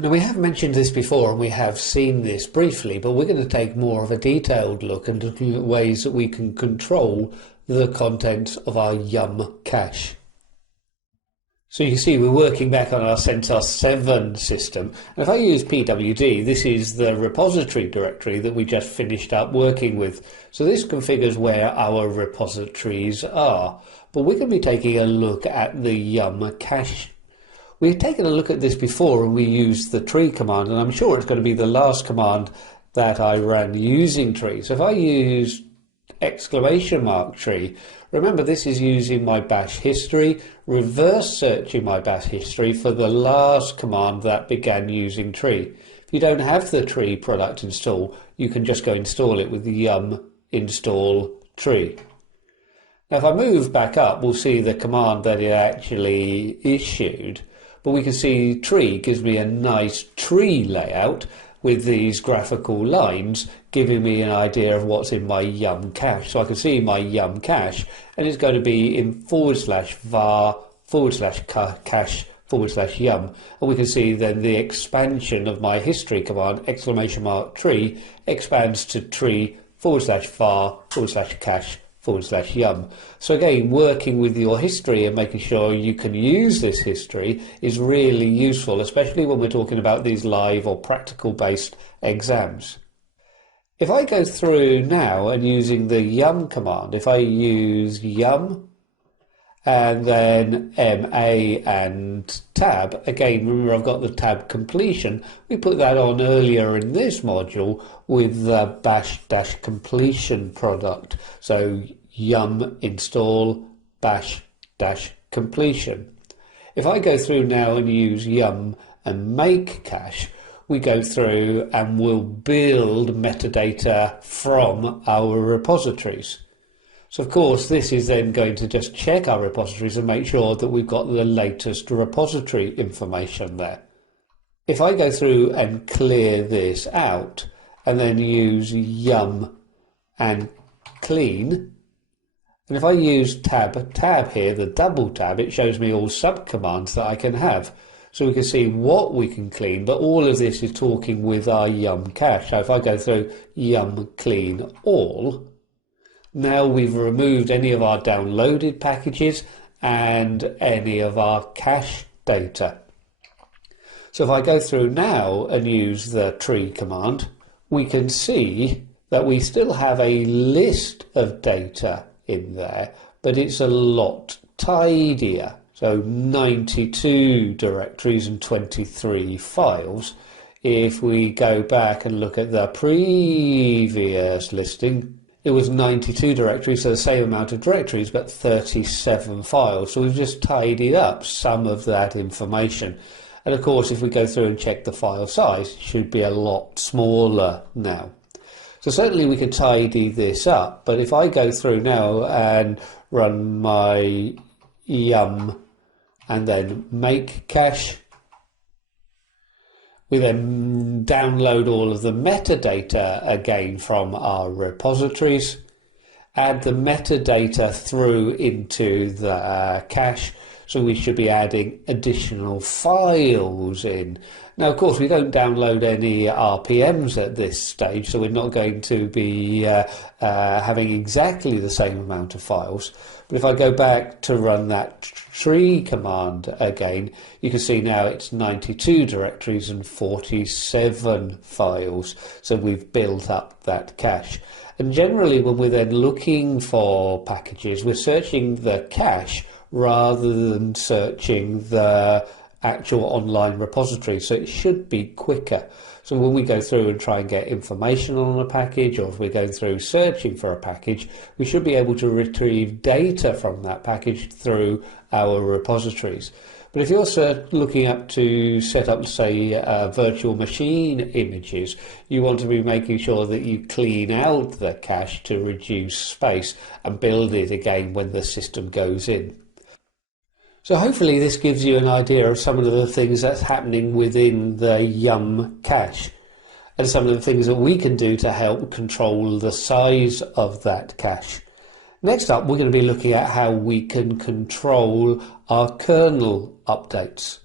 Now, we have mentioned this before and we have seen this briefly, but we're going to take more of a detailed look and looking at ways that we can control the contents of our Yum cache. So you can see we're working back on our CentOS 7 system. And if I use pwd, this is the repository directory that we just finished up working with. So this configures where our repositories are. But we're going to be taking a look at the Yum cache. We've taken a look at this before and we used the tree command, and I'm sure it's going to be the last command that I ran using tree. So if I use !tree, remember this is using my bash history, reverse searching my bash history for the last command that began using tree. If you don't have the tree product installed, you can just go install it with the yum install tree. Now if I move back up, we'll see the command that it actually issued. But we can see tree gives me a nice tree layout with these graphical lines giving me an idea of what's in my Yum cache. So I can see my Yum cache, and it's going to be in /var/cache/yum. And we can see then the expansion of my history command, !tree, expands to tree/var/cache/yum. So again, working with your history and making sure you can use this history is really useful, especially when we're talking about these live or practical based exams. If I go through now and using the yum command, if I use yum and then MA and tab, again remember I've got the tab completion, we put that on earlier in this module with the bash-completion product. So yum install bash-completion. If I go through now and use yum and make cache, we go through and we'll build metadata from our repositories. So of course this is then going to just check our repositories and make sure that we've got the latest repository information there. If I go through and clear this out and then use yum and clean, and if I use tab here, the double tab, it shows me all subcommands that I can have. So we can see what we can clean, but all of this is talking with our yum cache. So if I go through yum clean all, now we've removed any of our downloaded packages and any of our cache data. So if I go through now and use the tree command, we can see that we still have a list of data in there, but it's a lot tidier. So 92 directories and 23 files. If we go back and look at the previous listing, it was 92 directories, so the same amount of directories, but 37 files. So we've just tidied up some of that information. And of course, if we go through and check the file size, it should be a lot smaller now. So certainly we can tidy this up, but if I go through now and run my yum and then make cache, we then download all of the metadata again from our repositories, add the metadata through into the cache, so we should be adding additional files in. Now, of course, we don't download any RPMs at this stage, so we're not going to be having exactly the same amount of files. But if I go back to run that tree command again, you can see now it's 92 directories and 47 files. So we've built up that cache. And generally, when we're then looking for packages, we're searching the cache rather than searching the actual online repository, so it should be quicker. So when we go through and try and get information on a package, or if we're going through searching for a package, we should be able to retrieve data from that package through our repositories. But if you're looking up to set up, say, virtual machine images, you want to be making sure that you clean out the cache to reduce space and build it again when the system goes in. So hopefully this gives you an idea of some of the things that's happening within the Yum cache and some of the things that we can do to help control the size of that cache. Next up, we're going to be looking at how we can control our kernel updates.